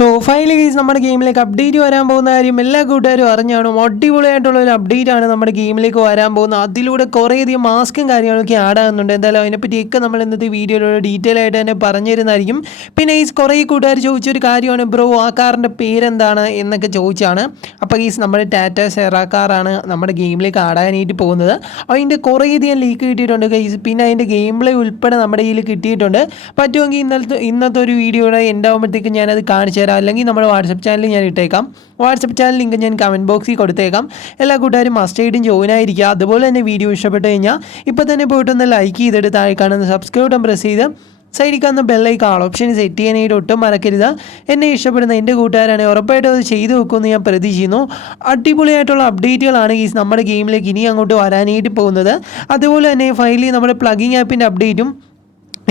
So finally guys നമ്മുടെ ഗെയിമിലേക്ക് update വരാൻ പോകുന്ന കാര്യം എല്ലാ കൂട്ടുകാരും അറിഞ്ഞാണ്. അടിപൊളിയായിട്ടുള്ള ഒരു അപ്ഡേറ്റ് ആണ് നമ്മുടെ ഗെയിമിലേക്ക് വരാൻ പോകുന്നത്. അതിലൂടെ കുറേയധികം മാസ്കും കാര്യങ്ങളൊക്കെ ആഡ് ആകുന്നുണ്ട്. എന്തായാലും അതിനെപ്പറ്റിയൊക്കെ നമ്മൾ ഇന്നത്തെ വീഡിയോയിലൂടെ ഡീറ്റെയിൽ ആയിട്ട് തന്നെ പറഞ്ഞിരുന്നായിരിക്കും. പിന്നെ ഗെയ്സ് കുറേ കൂട്ടുകാർ ചോദിച്ചൊരു കാര്യമാണ്, ബ്രോ ആ കാറിൻ്റെ പേരെന്താണ് എന്നൊക്കെ ചോദിച്ചാണ്. അപ്പോൾ ഗെയ്സ് നമ്മുടെ ടാറ്റ സെറാ കാറാണ് നമ്മുടെ ഗെയിമിലേക്ക് ആടാനായിട്ട് പോകുന്നത്. അതിൻ്റെ കുറേയധികം ലീക്ക് കിട്ടിയിട്ടുണ്ട് ഗെയ്സ്. പിന്നെ അതിൻ്റെ ഗെയിം പ്ലേ ഉൾപ്പെടെ നമ്മുടെ കയ്യിൽ കിട്ടിയിട്ടുണ്ട്. പറ്റുമെങ്കിൽ ഇന്നത്തെ ഒരു വീഡിയോയുടെ എൻഡ് ആകുമ്പോഴത്തേക്ക് ഞാനത് കാണിച്ചു തരാം. അല്ലെങ്കിൽ നമ്മുടെ വാട്സപ്പ് ചാനലിൽ ഞാൻ ഇട്ടേക്കാം. വാട്സപ്പ് ചാനൽ ലിങ്ക് ഞാൻ കമൻറ്റ് ബോക്സിൽ കൊടുത്തേക്കാം. എല്ലാ കൂട്ടുകാരും മസ്റ്റായിട്ടും ജോയിൻ ആയിരിക്കുക. അതുപോലെ തന്നെ വീഡിയോ ഇഷ്ടപ്പെട്ട് കഴിഞ്ഞാൽ ഇപ്പോൾ തന്നെ പോയിട്ടൊന്ന് ലൈക്ക് ചെയ്തിട്ട് താഴെ കാണുന്ന സബ്സ്ക്രൈബ് ബട്ടൺ പ്രസ് ചെയ്ത് സൈഡിൽ കാണുന്ന ബെല്ലൈക്കൺ ആൾ ഓപ്ഷൻ സെറ്റ് ചെയ്യാനായിട്ട് ഒട്ടും മറക്കരുത്. എന്നെ ഇഷ്ടപ്പെടുന്ന എൻ്റെ കൂട്ടുകാരാണ്, ഉറപ്പായിട്ടും അത് ചെയ്തു വെക്കുമെന്ന് ഞാൻ പ്രതീക്ഷിക്കുന്നു. അടിപൊളിയായിട്ടുള്ള അപ്ഡേറ്റുകളാണ് ഈ നമ്മുടെ ഗെയിമിലേക്ക് ഇനി അങ്ങോട്ട് വരാനായിട്ട് പോകുന്നത്. അതുപോലെ തന്നെ ഫൈനലി നമ്മുടെ പ്ലഗിങ് ആപ്പിൻ്റെ അപ്ഡേറ്റും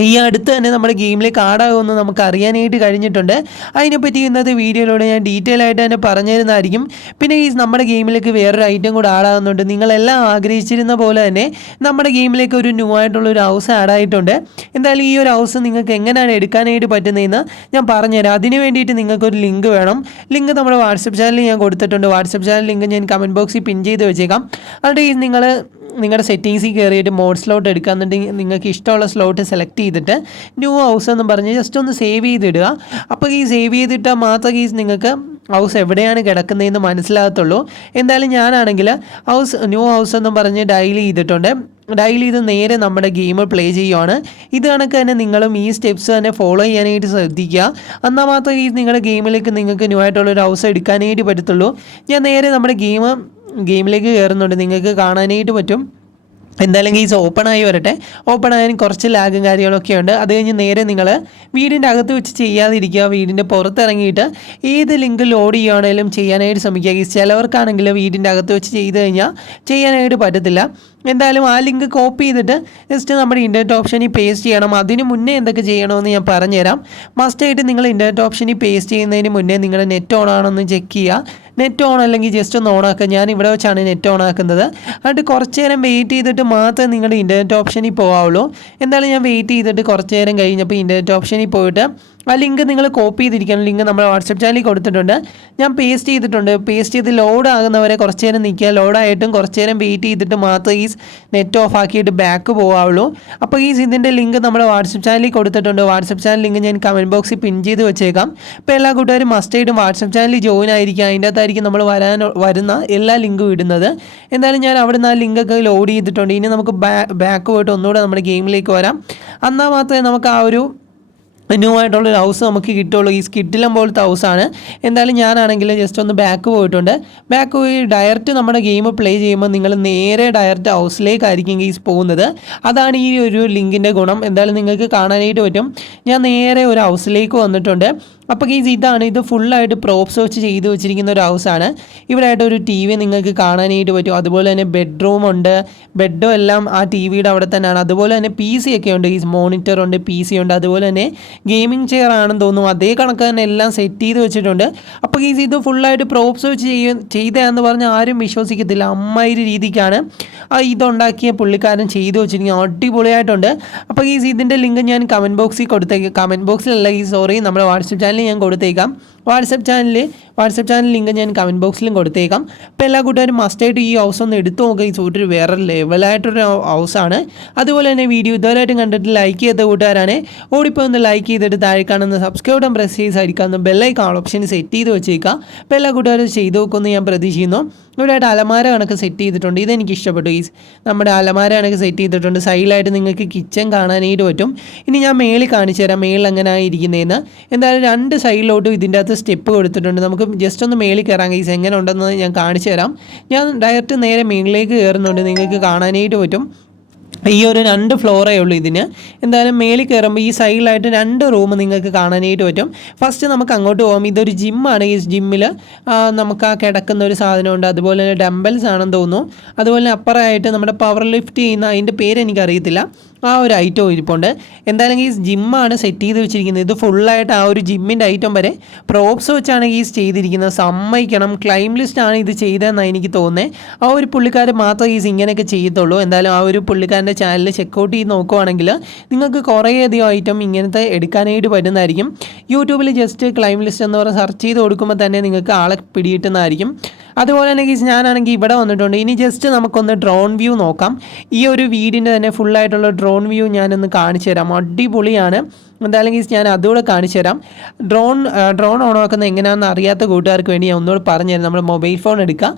ഈ അടുത്ത് തന്നെ നമ്മുടെ ഗെയിമിലേക്ക് ആടാകുമെന്ന് നമുക്ക് അറിയാനായിട്ട് കഴിഞ്ഞിട്ടുണ്ട്. അതിനെപ്പറ്റി ഇന്നത്തെ വീഡിയോയിലൂടെ ഞാൻ ഡീറ്റെയിൽ ആയിട്ട് തന്നെ പറഞ്ഞു തരുന്നതായിരിക്കും. പിന്നെ ഈ നമ്മുടെ ഗെയിമിലേക്ക് വേറൊരു ഐറ്റം കൂടെ ആടാകുന്നുണ്ട്. നിങ്ങളെല്ലാം ആഗ്രഹിച്ചിരുന്ന പോലെ തന്നെ നമ്മുടെ ഗെയിമിലേക്ക് ഒരു ന്യൂ ആയിട്ടുള്ളൊരു ഹൗസ് ആഡായിട്ടുണ്ട്. എന്തായാലും ഈ ഒരു ഹൗസ് നിങ്ങൾക്ക് എങ്ങനെയാണ് എടുക്കാനായിട്ട് പറ്റുന്നതെന്ന് ഞാൻ പറഞ്ഞുതരാം. അതിന് വേണ്ടിയിട്ട് നിങ്ങൾക്കൊരു ലിങ്ക് വേണം. ലിങ്ക് നമ്മുടെ വാട്സപ്പ് ചാനലിൽ ഞാൻ കൊടുത്തിട്ടുണ്ട്. വാട്സപ്പ് ചാനൽ ലിങ്ക് ഞാൻ കമൻറ്റ് ബോക്സിൽ പിൻ ചെയ്ത് വെച്ചേക്കാം. അതുകൊണ്ട് നിങ്ങൾ നിങ്ങളുടെ സെറ്റിങ്സിൽ കയറിയിട്ട് മോഡ് സ്ലോട്ട് എടുക്കാന്നുണ്ടെങ്കിൽ നിങ്ങൾക്ക് ഇഷ്ടമുള്ള സ്ലോട്ട് സെലക്ട് ചെയ്തിട്ട് ന്യൂ ഹൗസ് എന്ന് പറഞ്ഞ് ജസ്റ്റ് ഒന്ന് സേവ് ചെയ്തിടുക. അപ്പോൾ ഈ സേവ് ചെയ്തിട്ടാൽ മാത്രം ഈ നിങ്ങൾക്ക് ഹൗസ് എവിടെയാണ് കിടക്കുന്നതെന്ന് മനസ്സിലാകത്തുള്ളൂ. എന്തായാലും ഞാനാണെങ്കിൽ ന്യൂ ഹൗസ് എന്ന് പറഞ്ഞ് ഡയൽ ചെയ്തിട്ടുണ്ട്. ഡയൽ ചെയ്ത് നേരെ നമ്മുടെ ഗെയിം പ്ലേ ചെയ്യുവാണ്. ഇത് കണക്ക് തന്നെ നിങ്ങളും ഈ സ്റ്റെപ്സ് തന്നെ ഫോളോ ചെയ്യാനായിട്ട് ശ്രദ്ധിക്കുക. എന്നാൽ മാത്രമേ ഈ നിങ്ങളുടെ ഗെയിമിലേക്ക് നിങ്ങൾക്ക് ന്യൂ ആയിട്ടുള്ളൊരു ഹൗസ് എടുക്കാനായിട്ട് പറ്റത്തുള്ളൂ. ഞാൻ നേരെ നമ്മുടെ ഗെയിമിലേക്ക് കയറുന്നുണ്ട്, നിങ്ങൾക്ക് കാണാനായിട്ട് പറ്റും. എന്തായാലും കേസ് ഓപ്പണായി വരട്ടെ. ഓപ്പൺ ആയാലും കുറച്ച് ലാഗും കാര്യങ്ങളൊക്കെ ഉണ്ട്. അത് കഴിഞ്ഞ് നേരെ നിങ്ങൾ വീടിൻ്റെ അകത്ത് വെച്ച് ചെയ്യാതിരിക്കുക. വീടിൻ്റെ പുറത്തിറങ്ങിയിട്ട് ഏത് ലിങ്ക് ലോഡ് ചെയ്യുകയാണെങ്കിലും ചെയ്യാനായിട്ട് ശ്രമിക്കുക. കേസ് ചിലവർക്കാണെങ്കിൽ വീടിൻ്റെ അകത്ത് വെച്ച് ചെയ്ത് കഴിഞ്ഞാൽ ചെയ്യാനായിട്ട് പറ്റത്തില്ല. എന്തായാലും ആ ലിങ്ക് കോപ്പി ചെയ്തിട്ട് ജസ്റ്റ് നമ്മുടെ ഇൻ്റർനെറ്റ് ഓപ്ഷനിൽ പേസ്റ്റ് ചെയ്യണം. അതിന് മുന്നേ എന്തൊക്കെ ചെയ്യണമെന്ന് ഞാൻ പറഞ്ഞുതരാം. മസ്റ്റായിട്ട് നിങ്ങൾ ഇൻ്റർനെറ്റ് ഓപ്ഷനിൽ പേസ്റ്റ് ചെയ്യുന്നതിന് മുന്നേ നിങ്ങളുടെ നെറ്റ് ഓൺ ആണെന്ന് ചെക്ക് ചെയ്യുക. നെറ്റ് ഓൺ അല്ലെങ്കിൽ ജസ്റ്റ് ഒന്ന് ഓൺ ആക്കുക. ഞാൻ ഇവിടെ വെച്ചാണ് നെറ്റ് ഓൺ ആക്കുന്നത്. എന്നിട്ട് കുറച്ച് നേരം വെയിറ്റ് ചെയ്തിട്ട് മാത്രമേ നിങ്ങളുടെ ഇൻ്റർനെറ്റ് ഓപ്ഷനിൽ പോകാവുള്ളൂ. എന്തായാലും ഞാൻ വെയിറ്റ് ചെയ്തിട്ട് കുറച്ച് നേരം കഴിഞ്ഞപ്പോൾ ഇൻ്റർനെറ്റ് ഓപ്ഷനിൽ പോയിട്ട് ആ ലിങ്ക് നിങ്ങൾ കോപ്പി ചെയ്തിരിക്കണം. ലിങ്ക് നമ്മുടെ വാട്സപ്പ് ചാനലിൽ കൊടുത്തിട്ടുണ്ട്. ഞാൻ പേസ്റ്റ് ചെയ്തിട്ടുണ്ട്. പേസ്റ്റ് ചെയ്ത് ലോഡ് ആകുന്നവരെ കുറച്ച് നേരം നിൽക്കുക. ലോഡായിട്ടും കുറച്ച് നേരം വെയിറ്റ് ചെയ്തിട്ട് മാത്രമേ ഈ നെറ്റ് ഓഫ് ആക്കിയിട്ട് ബാക്ക് പോകാവുള്ളൂ. അപ്പോൾ ഇതിൻ്റെ ലിങ്ക് നമ്മുടെ വാട്സപ്പ് ചാനലിൽ കൊടുത്തിട്ടുണ്ട്. വാട്സപ്പ് ചാനൽ ലിങ്ക് ഞാൻ കമൻറ്റ് ബോക്സിൽ പിൻ ചെയ്ത് വെച്ചേക്കാം. അപ്പോൾ എല്ലാ കൂട്ടുകാരും മസ്റ്റായിട്ടും വാട്സപ്പ് ചാനലിൽ ജോയിൻ ആയിരിക്കുക. അതിൻ്റെ അകത്തായിരിക്കും നമ്മൾ വരുന്ന എല്ലാ ലിങ്കും ഇടുന്നത്. എന്തായാലും ഞാൻ അവിടെ നിന്ന് ആ ലിങ്കൊക്കെ ലോഡ് ചെയ്തിട്ടുണ്ട്. ഇനി നമുക്ക് ബാക്ക് പോയിട്ട് ഒന്നുകൂടെ നമ്മുടെ ഗെയിമിലേക്ക് വരാം. എന്നാൽ മാത്രമേ നമുക്ക് ആ ഒരു ന്യൂ ആയിട്ടുള്ളൊരു ഹൗസ് നമുക്ക് കിട്ടുള്ളൂ. ഈ സ്കിഡിലം പോലത്തെ ഹൗസാണ്. എന്തായാലും ഞാനാണെങ്കിൽ ജസ്റ്റ് ഒന്ന് ബാക്ക് പോയിട്ടുണ്ട്. ബാക്ക് പോയി ഡയറക്റ്റ് നമ്മുടെ ഗെയിം പ്ലേ ചെയ്യുമ്പോൾ നിങ്ങൾ നേരെ ഡയറക്റ്റ് ഹൗസിലേക്കായിരിക്കും ഗെയ്സ് പോകുന്നത്. അതാണ് ഈ ഒരു ലിങ്കിൻ്റെ ഗുണം. എന്തായാലും നിങ്ങൾക്ക് കാണാനായിട്ട് പറ്റും. ഞാൻ നേരെ ഒരു ഹൗസിലേക്ക് വന്നിട്ടുണ്ട്. അപ്പോൾ ഗെയ്സ് ഇതാണ്, ഇത് ഫുള്ളായിട്ട് പ്രോപ്സ് വെച്ച് ചെയ്ത് വെച്ചിരിക്കുന്ന ഒരു ഹൗസാണ്. ഇവിടെ ആയിട്ട് ഒരു ടി വി നിങ്ങൾക്ക് കാണാനായിട്ട് പറ്റും. അതുപോലെ തന്നെ ബെഡ്റൂം ഉണ്ട്. ബെഡും എല്ലാം ആ ടി വിയുടെ അവിടെ തന്നെയാണ്. അതുപോലെ തന്നെ പി സി ഒക്കെ ഉണ്ട്. ഈ മോണിറ്റർ ഉണ്ട്, പി സി ഉണ്ട്. അതുപോലെ തന്നെ ഗെയിമിംഗ് ചെയർ ആണെന്ന് തോന്നുന്നു. അതേ കണക്ക് തന്നെ എല്ലാം സെറ്റ് ചെയ്ത് വെച്ചിട്ടുണ്ട്. അപ്പോൾ ഗെയ്സ് ഇത് ഫുള്ളായിട്ട് പ്രോപ്സ് വെച്ച് ചെയ്തതാണെന്ന് പറഞ്ഞാൽ ആരും വിശ്വസിക്കത്തില്ല. അമ്മാതിരി രീതിക്കാണ് ഇതുണ്ടാക്കിയ പുള്ളിക്കാരൻ ചെയ്ത് വെച്ചിരിക്കുന്നത്. അടിപൊളിയായിട്ടുണ്ട്. അപ്പോൾ ഗെയ്സ് ഇതിൻ്റെ ലിങ്ക് ഞാൻ കമൻറ്റ് ബോക്സിൽ കൊടുത്തേക്കാം. കമൻറ്റ് ബോക്സിലല്ല നമ്മുടെ വാട്സപ്പ് ചാനലിൽ ഞാൻ കൊടുത്തേക്കാം. വാട്സപ്പ് ചാനൽ ലിങ്ക് ഞാൻ കമൻറ്റ് ബോക്സിലും കൊടുത്തേക്കാം. അപ്പോൾ എല്ലാ കൂട്ടുകാരും മസ്റ്റായിട്ട് ഈ ഹൗസ് ഒന്ന് എടുത്തു നോക്കുക. ഈ ഒരു വേറെ ലെവലായിട്ടൊരു ഹൗസാണ്. അതുപോലെ തന്നെ വീഡിയോ ഇതുവരെയായിട്ടും കണ്ടിട്ട് ലൈക്ക് ചെയ്ത കൂട്ടുകാരാണ് ഓടിപ്പോൾ ഒന്ന് ലൈക്ക് ചെയ്തിട്ട് താഴെ കാണുന്ന സബ്സ്ക്രൈബ് ബട്ടൺ പ്രസ് ചെയ്ത് സൈഡിൽ ബെല്ലൈക്കൺ ആൾ ഓപ്ഷൻ സെറ്റ് ചെയ്ത് വെച്ചേക്കുക. അപ്പോൾ എല്ലാ കൂട്ടുകാരും ചെയ്ത് നോക്കുമെന്ന് ഞാൻ പ്രതീക്ഷിക്കുന്നു. ഇവിടെയായിട്ട് അലമാര കണക്ക് സെറ്റ് ചെയ്തിട്ടുണ്ട്. ഇതെനിക്ക് ഇഷ്ടപ്പെട്ടു. ഈ നമ്മുടെ അലമാര കണക്ക് സെറ്റ് ചെയ്തിട്ടുണ്ട്. സൈഡിലായിട്ട് നിങ്ങൾക്ക് കിച്ചൺ കാണാനായിട്ട് പറ്റും. ഇനി ഞാൻ മേളിൽ കാണിച്ചു തരാം മേളിൽ എങ്ങനെയാണ് ഇരിക്കുന്നതെന്ന്. എന്തായാലും രണ്ട് സൈഡിലോട്ടും ഇതിൻ്റെ അകത്ത് സ്റ്റെപ്പ് കൊടുത്തിട്ടുണ്ട്. നമുക്ക് ജസ്റ്റ് ഒന്ന് മേളിൽ കയറാം. ഗൈസ് എങ്ങനെ ഉണ്ടെന്ന് ഞാൻ കാണിച്ചു തരാം. ഞാൻ ഡയറക്റ്റ് നേരെ മേളിലേക്ക് കയറുന്നുണ്ട്. നിങ്ങൾക്ക് കാണാനായിട്ട് പറ്റും. ഈ ഒരു 2 ഫ്ലോറേ ഉള്ളൂ ഇതിന്. എന്തായാലും മേളിൽ കയറുമ്പോൾ ഈ സൈഡിലായിട്ട് 2 റൂം നിങ്ങൾക്ക് കാണാനായിട്ട് പറ്റും. ഫസ്റ്റ് നമുക്ക് അങ്ങോട്ട് പോകാം. ഇതൊരു ജിമ്മാണ്. ഈ ജിമ്മിൽ നമുക്ക് ആ കിടക്കുന്ന ഒരു സാധനമുണ്ട്. അതുപോലെ തന്നെ ഡംബൽസ് ആണെന്ന് തോന്നുന്നു. അതുപോലെ തന്നെ അപ്പുറമായിട്ട് നമ്മുടെ പവർ ലിഫ്റ്റ് ചെയ്യുന്ന അതിൻ്റെ പേര് എനിക്കറിയത്തില്ല. ആ ഒരു ഐറ്റം ഇരിപ്പുണ്ട്. എന്തായാലും ഈ ജിമ്മാണ് സെറ്റ് ചെയ്ത് വെച്ചിരിക്കുന്നത്. ഇത് ഫുള്ളായിട്ട് ആ ഒരു ജിമ്മിൻ്റെ ഐറ്റം വരെ പ്രോപ്സ് വെച്ചാണ് ഈ ചെയ്തിരിക്കുന്നത്. സമ്മതിക്കണം, ക്ലൈം ലിസ്റ്റാണ് ഇത് ചെയ്തതെന്നാണ് എനിക്ക് തോന്നുന്നത്. ആ ഒരു പുള്ളിക്കാരൻ മാത്രമേ ഈ ഇങ്ങനെയൊക്കെ ചെയ്യത്തുള്ളൂ. എന്തായാലും ആ ഒരു പുള്ളിക്കാരൻ്റെ ചാനൽ ചെക്കൗട്ട് ചെയ്ത് നോക്കുവാണെങ്കിൽ നിങ്ങൾക്ക് കുറേയധികം ഐറ്റം ഇങ്ങനത്തെ എടുക്കാനായിട്ട് പറ്റുന്നതായിരിക്കും. യൂട്യൂബിൽ ജസ്റ്റ് ക്ലൈം ലിസ്റ്റ് എന്ന് പറഞ്ഞ് സെർച്ച് ചെയ്ത് കൊടുക്കുമ്പോൾ തന്നെ നിങ്ങൾക്ക് ആളെ പിടികിട്ടുന്നതായിരിക്കും. അതുപോലെ തന്നെ ഞാനാണെങ്കിൽ ഇവിടെ വന്നിട്ടുണ്ട്. ഇനി ജസ്റ്റ് നമുക്കൊന്ന് ഡ്രോൺ വ്യൂ നോക്കാം. ഈ ഒരു വീടിൻ്റെ തന്നെ ഫുള്ളായിട്ടുള്ള ഡ്രോൺ വ്യൂ ഞാനൊന്ന് കാണിച്ചു തരാം. അടിപൊളിയാണ്. എന്തായാലും ഞാൻ അതുകൂടെ കാണിച്ചു തരാം. ഡ്രോൺ ഓണാക്കുന്നത് എങ്ങനെയാണെന്ന് അറിയാത്ത കൂട്ടുകാർക്ക് വേണ്ടി ഞാൻ ഒന്നുകൂടെ പറഞ്ഞു തരാം. നമ്മൾ മൊബൈൽ ഫോൺ എടുക്കുക,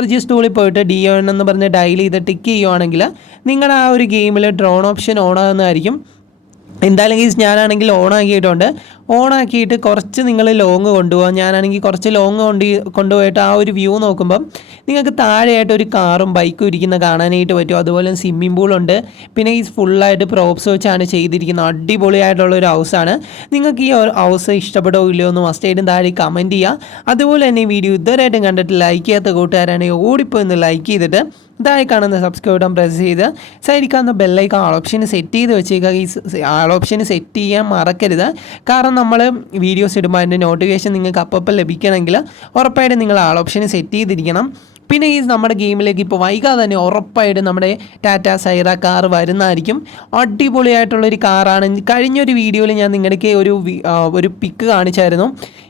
RG ടൂളിൽ പോയിട്ട് DON എന്ന് പറഞ്ഞ് ഡയൽ ചെയ്ത് ടിക്ക് ചെയ്യുവാണെങ്കിൽ നിങ്ങളുടെ ആ ഒരു ഗെയിമിൽ ഡ്രോൺ ഓപ്ഷൻ ഓണാകുന്നതായിരിക്കും. എന്തായാലും ഞാനാണെങ്കിൽ ഓണാക്കിയിട്ട് കുറച്ച് നിങ്ങൾ ലോങ് കൊണ്ടുപോകാം. ഞാനാണെങ്കിൽ കുറച്ച് ലോങ് കൊണ്ടുപോയിട്ട് ആ ഒരു വ്യൂ നോക്കുമ്പം നിങ്ങൾക്ക് താഴെയായിട്ട് ഒരു കാറും ബൈക്കും ഇരിക്കുന്ന കാണാനായിട്ട് പറ്റും. അതുപോലെ സ്വിമ്മിംഗ് പൂളുണ്ട്. പിന്നെ ഈ ഫുള്ളായിട്ട് പ്രോപ്സ് വെച്ചാണ് ചെയ്തിരിക്കുന്നത്. അടിപൊളിയായിട്ടുള്ളൊരു ഹൗസാണ്. നിങ്ങൾക്ക് ഈ ഹൗസ് ഇഷ്ടപ്പെടോ ഇല്ലയോ എന്ന് മസ്റ്റായിട്ടും താഴെ കമൻറ്റ് ചെയ്യുക. അതുപോലെ തന്നെ ഈ വീഡിയോ ഇതുവരെയായിട്ടും കണ്ടിട്ട് ലൈക്ക് ചെയ്യാത്ത കൂട്ടുകാരാണെങ്കിൽ ഓടിപ്പോയി ഒന്ന് ലൈക്ക് ചെയ്തിട്ട് താഴെ കാണുന്ന സബ്സ്ക്രൈബ് ബട്ടൺ പ്രസ് ചെയ്ത് സൈഡിൽ കാണുന്ന ബെല്ലൈക്കൺ ആൾ ഓപ്ഷൻ സെറ്റ് ചെയ്ത് വെച്ചേക്കുക. ഈ ആൾ ഓപ്ഷൻ സെറ്റ് ചെയ്യാൻ മറക്കരുത്. കാരണം നമ്മൾ വീഡിയോസ് ഇടുമ്പോൾ അതിൻ്റെ നോട്ടിഫിക്കേഷൻ നിങ്ങൾക്ക് അപ്പം ലഭിക്കണമെങ്കിൽ ഉറപ്പായിട്ടും നിങ്ങൾ ആൾ ഓപ്ഷൻ സെറ്റ് ചെയ്തിരിക്കണം. പിന്നെ ഈ നമ്മുടെ ഗെയിമിലേക്ക് ഇപ്പോൾ വൈകാതെ തന്നെ ഉറപ്പായിട്ട് നമ്മുടെ ടാറ്റ സൈറ കാർ വരുന്നതായിരിക്കും. അടിപൊളിയായിട്ടുള്ളൊരു കാറാണ്. കഴിഞ്ഞൊരു വീഡിയോയിൽ ഞാൻ നിങ്ങളുടെ ഒരു പിക്ക് കാണിച്ചായിരുന്നു.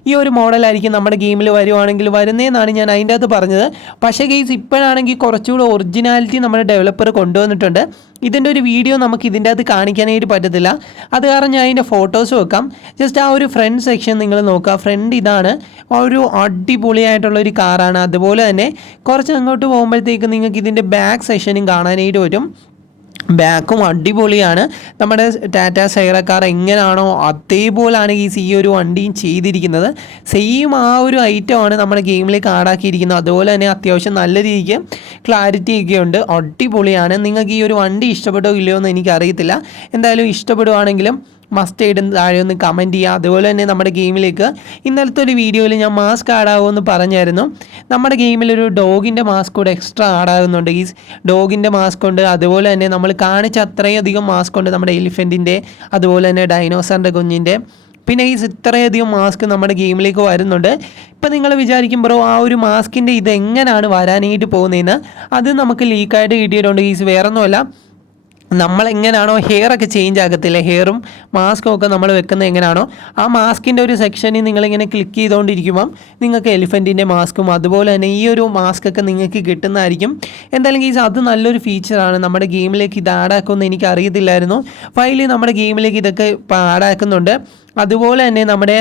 ഈ ഒരു മോഡലായിരിക്കും നമ്മുടെ ഗെയിമിൽ വരുവാണെങ്കിൽ വരുന്നതെന്നാണ് ഞാൻ അതിൻ്റെ അകത്ത് പറഞ്ഞത്. പക്ഷേ ഗെയ്സ് ഇപ്പോഴാണെങ്കിൽ കുറച്ചുകൂടി ഒറിജിനാലിറ്റി നമ്മുടെ ഡെവലപ്പർ കൊണ്ടുവന്നിട്ടുണ്ട്. ഇതിൻ്റെ ഒരു വീഡിയോ നമുക്ക് ഇതിൻ്റെ അകത്ത് കാണിക്കാനായിട്ട് പറ്റത്തില്ല. അത് കാരണം ഞാൻ അതിൻ്റെ ഫോട്ടോസ് വെക്കാം. ജസ്റ്റ് ആ ഒരു ഫ്രണ്ട് സെക്ഷൻ നിങ്ങൾ നോക്കുക. ഫ്രണ്ട് ഇതാണ്. ഒരു അടിപൊളിയായിട്ടുള്ളൊരു കാറാണ്. അതുപോലെ തന്നെ കുറച്ച് അങ്ങോട്ട് പോകുമ്പോഴത്തേക്ക് നിങ്ങൾക്ക് ഇതിൻ്റെ ബാക്ക് സെക്ഷനും കാണാനായിട്ട് പറ്റും. ബാക്കും അടിപൊളിയാണ്. നമ്മുടെ ടാറ്റ സൈറ കാർ എങ്ങനെയാണോ അതേപോലെയാണ് ഈ ഒരു വണ്ടിയും ചെയ്തിരിക്കുന്നത്. സെയിം ആ ഒരു ഐറ്റമാണ് നമ്മുടെ ഗെയിമിലേക്ക് ആഡാക്കിയിരിക്കുന്നത്. അതുപോലെ തന്നെ അത്യാവശ്യം നല്ല രീതിക്ക് ക്ലാരിറ്റി ഒക്കെ ഉണ്ട്. അടിപൊളിയാണ്. നിങ്ങൾക്ക് ഈ ഒരു വണ്ടി ഇഷ്ടപ്പെട്ടോ ഇല്ലയോ എന്ന് എനിക്കറിയത്തില്ല. എന്തായാലും ഇഷ്ടപ്പെടുവാണെങ്കിലും മസ്റ്റായിട്ടും താഴെ ഒന്ന് കമൻറ്റ് ചെയ്യുക. അതുപോലെ തന്നെ നമ്മുടെ ഗെയിമിലേക്ക് ഇന്നലത്തെ ഒരു വീഡിയോയിൽ ഞാൻ മാസ്ക് ആഡാകുമെന്ന് പറഞ്ഞായിരുന്നു. നമ്മുടെ ഗെയിമിലൊരു ഡോഗിൻ്റെ മാസ്ക് കൂടെ എക്സ്ട്രാ ആഡാകുന്നുണ്ട്. ഈ ഡോഗിൻ്റെ മാസ്ക് ഉണ്ട്. അതുപോലെ തന്നെ നമ്മൾ കാണിച്ച അത്രയധികം മാസ്ക് ഉണ്ട്. നമ്മുടെ എലിഫൻറ്റിൻ്റെ, അതുപോലെ തന്നെ ഡൈനോസറിൻ്റെ കുഞ്ഞിൻ്റെ, പിന്നെ ഇത്രയധികം മാസ്ക് നമ്മുടെ ഗെയിമിലേക്ക് വരുന്നുണ്ട്. ഇപ്പം നിങ്ങൾ വിചാരിക്കും ബ്രോ ആ ഒരു മാസ്കിൻ്റെ ഇതെങ്ങനെയാണ് വരാനായിട്ട് പോകുന്നതെന്ന്. അത് നമുക്ക് ലീക്കായിട്ട് കിട്ടിയിട്ടുണ്ട്. വേറൊന്നുമല്ല, നമ്മളെങ്ങനെയാണോ ഹെയറൊക്കെ ചേഞ്ച് ആകത്തില്ല, ഹെയറും മാസ്കും ഒക്കെ നമ്മൾ വെക്കുന്നത് എങ്ങനെയാണോ ആ മാസ്കിൻ്റെ ഒരു സെക്ഷനിൽ നിങ്ങളിങ്ങനെ ക്ലിക്ക് ചെയ്തുകൊണ്ടിരിക്കുമ്പം നിങ്ങൾക്ക് എലിഫൻറ്റിൻ്റെ മാസ്കും അതുപോലെ തന്നെ ഈ ഒരു മാസ്കൊക്കെ നിങ്ങൾക്ക് കിട്ടുന്നതായിരിക്കും. എന്തായാലും അത് നല്ലൊരു ഫീച്ചറാണ്. നമ്മുടെ ഗെയിമിലേക്ക് ഇത് ആഡാക്കുമെന്ന് എനിക്ക് അറിയത്തില്ലായിരുന്നു. ഫൈനലി നമ്മുടെ ഗെയിമിലേക്ക് ഇതൊക്കെ ഇപ്പോൾ ആഡാക്കുന്നുണ്ട്. അതുപോലെ തന്നെ നമ്മുടെ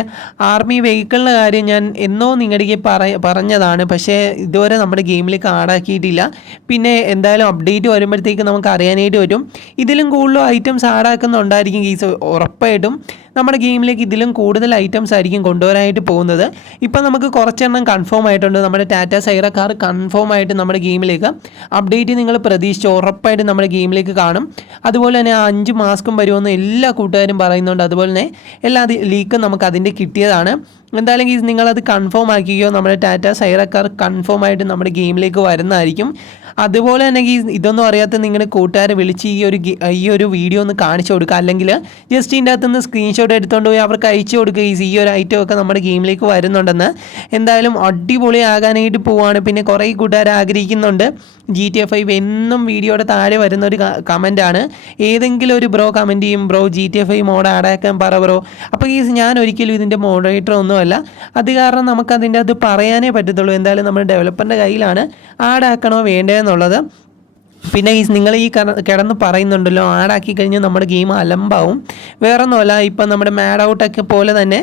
ആർമി വെഹിക്കിളിൻ്റെ കാര്യം ഞാൻ എന്നോ നിങ്ങളുടെ പറഞ്ഞതാണ്. പക്ഷേ ഇതുവരെ നമ്മുടെ ഗെയിമിലേക്ക് ആഡാക്കിയിട്ടില്ല. പിന്നെ എന്തായാലും അപ്ഡേറ്റ് വരുമ്പോഴത്തേക്ക് നമുക്ക് അറിയാനായിട്ട് പറ്റും. ഇതിലും കൂടുതൽ ഐറ്റംസ് ആഡാക്കുന്നുണ്ടായിരിക്കും ഗെയ്സ്. ഉറപ്പായിട്ടും നമ്മുടെ ഗെയിമിലേക്ക് ഇതിലും കൂടുതൽ ഐറ്റംസ് ആയിരിക്കും കൊണ്ടുവരാനായിട്ട് പോകുന്നത്. ഇപ്പം നമുക്ക് കുറച്ചെണ്ണം കൺഫേം ആയിട്ടുണ്ട്. നമ്മുടെ ടാറ്റ സൈറ കാർ കൺഫേം ആയിട്ട് നമ്മുടെ ഗെയിമിലേക്ക് അപ്ഡേറ്റ് നിങ്ങൾ പ്രതീക്ഷിച്ച് ഉറപ്പായിട്ടും നമ്മുടെ ഗെയിമിലേക്ക് കാണും. അതുപോലെ തന്നെ 5 മാസ്കും വരുമെന്ന് എല്ലാ കൂട്ടുകാരും പറയുന്നുണ്ട്. അതുപോലെ തന്നെ എല്ലാ ലീക്കും നമുക്ക് അതിൻ്റെ കിട്ടിയതാണ്. എന്തായാലും നിങ്ങളത് കൺഫേം ആക്കിയോ. നമ്മുടെ ടാറ്റ സൈറ കാർ കൺഫേം ആയിട്ട് നമ്മുടെ ഗെയിമിലേക്ക് വരുന്നതായിരിക്കും. അതുപോലെ തന്നെ ഇതൊന്നും അറിയാത്ത നിങ്ങളുടെ കൂട്ടുകാരെ വിളിച്ച് ഈ ഒരു വീഡിയോ ഒന്ന് കാണിച്ചു കൊടുക്കുക. അല്ലെങ്കിൽ ജസ്റ്റ് ഇതിൻ്റെ അകത്തുനിന്ന് സ്ക്രീൻഷോട്ട് എടുത്തുകൊണ്ട് പോയി അവർക്ക് അയച്ചു കൊടുക്കുക. ഈ ഒരു ഐറ്റം ഒക്കെ നമ്മുടെ ഗെയിമിലേക്ക് വരുന്നുണ്ടെന്ന്. എന്തായാലും അടിപൊളിയാകാനായിട്ട് പോവാണ്. പിന്നെ കുറേ കൂട്ടുകാർ ആഗ്രഹിക്കുന്നുണ്ട് GTA 5. എന്നും വീഡിയോയുടെ താഴെ വരുന്നൊരു കമൻറ്റാണ്. ഏതെങ്കിലും ഒരു ബ്രോ കമൻറ്റ് ചെയ്യും, ബ്രോ GTA 5 മോഡ് ആഡാക്കാൻ പറ ബ്രോ. അപ്പോൾ ഞാൻ ഒരിക്കലും ഇതിൻ്റെ മോഡറേറ്റർ ഒന്നുമല്ല. അത് കാരണം നമുക്കതിൻ്റെ അത് പറയാനേ പറ്റത്തുള്ളൂ. എന്തായാലും നമ്മുടെ ഡെവലപ്പറിൻ്റെ കയ്യിലാണ് ആഡാക്കണോ വേണ്ടതെന്നുള്ളത്. പിന്നെ നിങ്ങൾ കിടന്ന് പറയുന്നുണ്ടല്ലോ ആഡാക്കി കഴിഞ്ഞാൽ നമ്മുടെ ഗെയിം അലമ്പാവും. വേറൊന്നുമല്ല, ഇപ്പം നമ്മുടെ മാഡ് ഔട്ടൊക്കെ പോലെ തന്നെ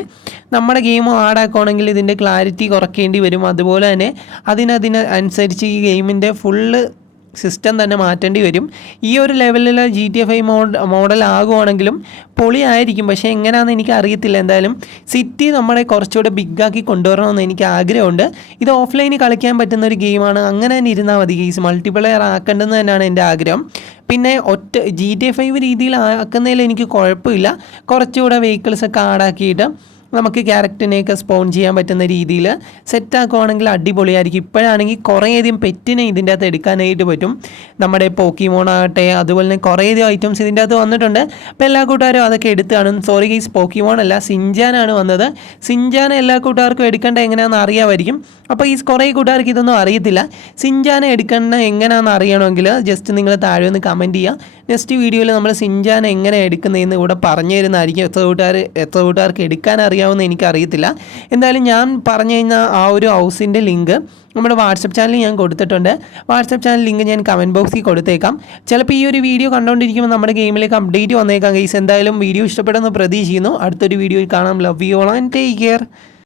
നമ്മുടെ ഗെയിം ആഡാക്കുകയാണെങ്കിൽ ഇതിൻ്റെ ക്ലാരിറ്റി കുറയ്ക്കേണ്ടി വരും. അതുപോലെ തന്നെ അതിനനുസരിച്ച് ഈ ഗെയിമിൻ്റെ ഫുള്ള് സിസ്റ്റം തന്നെ മാറ്റേണ്ടി വരും. ഈ ഒരു ലെവലിൽ GTA 5 മോഡൽ ആകുവാണെങ്കിലും പൊളിയായിരിക്കും. പക്ഷേ എങ്ങനെയാണെന്ന് എനിക്ക് അറിയത്തില്ല. എന്തായാലും സിറ്റി നമ്മളെ കുറച്ചുകൂടെ ബിഗ്ഗാക്കി കൊണ്ടുവരണമെന്ന് എനിക്ക് ആഗ്രഹമുണ്ട്. ഇത് ഓഫ്ലൈനിൽ കളിക്കാൻ പറ്റുന്ന ഒരു ഗെയിമാണ്. അങ്ങനെ തന്നെ ഇരുന്നാൽ മതി. മൾട്ടിപ്ലെയർ ആക്കേണ്ടതെന്ന് തന്നെയാണ് എൻ്റെ ആഗ്രഹം. പിന്നെ GTA 5 രീതിയിൽ ആക്കുന്നതിൽ എനിക്ക് കുഴപ്പമില്ല. കുറച്ചുകൂടെ വെഹിക്കിൾസൊക്കെ ആഡാക്കിയിട്ട് നമുക്ക് ക്യാരക്ടറിനെയൊക്കെ സ്പോൺ ചെയ്യാൻ പറ്റുന്ന രീതിയിൽ സെറ്റാക്കുവാണെങ്കിൽ അടിപൊളിയായിരിക്കും. ഇപ്പോഴാണെങ്കിൽ കുറേയധികം പെറ്റിനെ ഇതിൻ്റെ അകത്ത് എടുക്കാനായിട്ട് പറ്റും. നമ്മുടെ പോക്കിമോൺ ആകട്ടെ, അതുപോലെ തന്നെ കുറേയധികം ഐറ്റംസ് ഇതിൻ്റെ അകത്ത് വന്നിട്ടുണ്ട്. അപ്പോൾ എല്ലാ കൂട്ടുകാരും അതൊക്കെ എടുത്ത് കാണും. സോറി ഗൈസ്, പോക്കിമോൺ അല്ല, സിൻജാനാണ് വന്നത്. സിൻജാന എല്ലാ കൂട്ടുകാർക്കും എടുക്കേണ്ട എങ്ങനെയാണെന്ന് അറിയാമായിരിക്കും. അപ്പോൾ ഈ കുറേ കൂട്ടുകാർക്ക് ഇതൊന്നും അറിയത്തില്ല. സിൻജാനെ എടുക്കേണ്ട എങ്ങനെയാണെന്ന് അറിയണമെങ്കിൽ ജസ്റ്റ് നിങ്ങൾ താഴെ ഒന്ന് കമൻറ്റ് ചെയ്യുക. നെക്സ്റ്റ് വീഡിയോയിൽ നമ്മൾ സിൻജാൻ എങ്ങനെ എടുക്കുന്നതെന്ന് ഇവിടെ പറഞ്ഞു തരുന്നതായിരിക്കും. എത്ര കൂട്ടുകാർക്ക് എടുക്കാൻ അറിയാവുന്ന എനിക്കറിയത്തില്ല. എന്തായാലും ഞാൻ പറഞ്ഞു കഴിഞ്ഞാൽ ആ ഒരു ഹൗസിൻ്റെ ലിങ്ക് നമ്മുടെ വാട്സപ്പ് ചാനലിൽ ഞാൻ കൊടുത്തിട്ടുണ്ട്. വാട്സപ്പ് ചാനൽ ലിങ്ക് ഞാൻ കമൻറ്റ് ബോക്സിൽ കൊടുത്തേക്കാം. ചിലപ്പോൾ ഈ ഒരു വീഡിയോ കണ്ടുകൊണ്ടിരിക്കുമ്പോൾ നമ്മുടെ ഗെയിമിലേക്ക് അപ്ഡേറ്റ് വന്നേക്കാം ഗൈസ്. എന്തായാലും വീഡിയോ ഇഷ്ടപ്പെടുമെന്ന് പ്രതീക്ഷിക്കുന്നു. അടുത്തൊരു വീഡിയോയിൽ കാണാം. Love you all and take care.